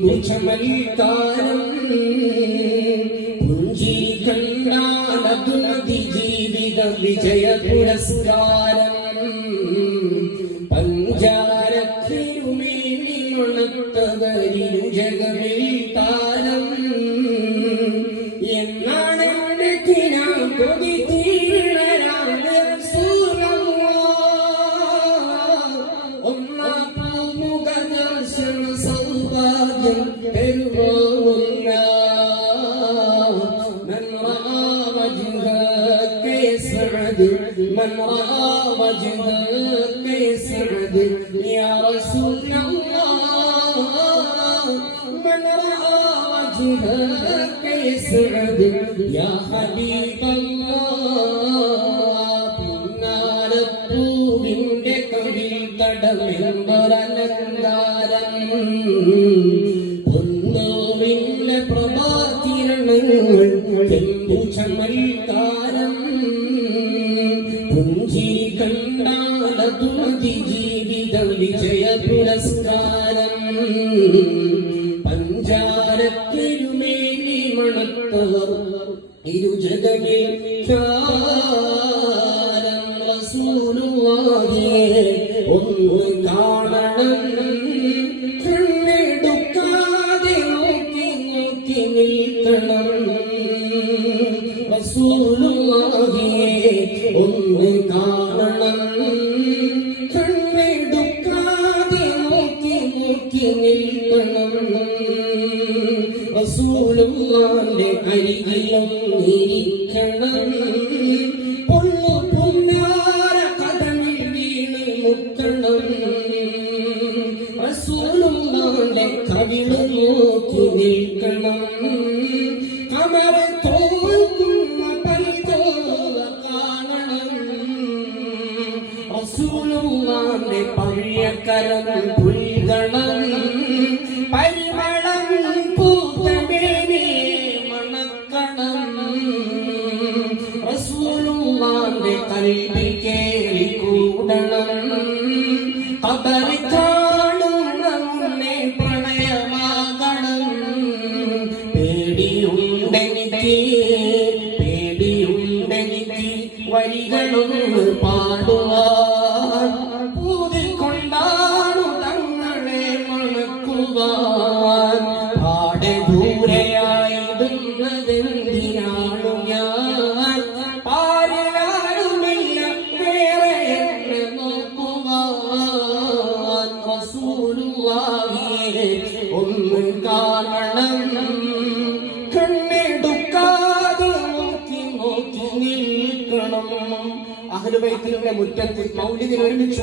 ചെമ്പുചമൽക്കാരം പുഞ്ചിരി കണ്ടാലതുമതി ജീവിത വിജയ താരം സൗഭാഗ്യം പെരുമാറുന്ന من رأى وجهك يسعد من رأى وجهك يسعد يا رسول الله من رأى وجهك يسعد يا حبيب الله പിന്നാലപ്പൂവിന്റെ കവിൽ തടമെമ്പറനന്താരം പൊന്നോവിന്റെ പ്രഭാകിരണങ്ങൾ ചെമ്പുചമൽക്കാരം പുഞ്ചിരി കണ്ടാലതുമതി ജീവിത വിജയ പുരസ്കാരം. പഞ്ചാരത്തിരുമേനി മണത്തവർ ഇരുജഗമിൽ ചാരം റസൂലുള്ളാഹിയെ ഒന്ന് കാണണം. കണ്ണെടുക്കാതെ നോക്കി നോക്കി നിൽക്കണം. കാണണം. കണ്ണെടുക്കാതെ നോക്കി നോക്കി നിൽക്കണം. റസൂലുള്ളാന്റെ കവിൾ നോക്കി നിൽക്കണം കമറ തോൽക്കുന്ന പരിതോവ കാണണം. റസൂലുള്ളാന്റെ പഴയക്കരം പുൽകണം. പരിമളം പൂത്തമേനെ മണക്കണം. റസൂലുള്ളാന്റെ കൽവിൽ വരികളൊന്ന് പാടുവാൻ അഹ്ലുബൈത്തിന്റെ മുറ്റത്ത് മൗലിദിൽ ഒരുമിച്ച്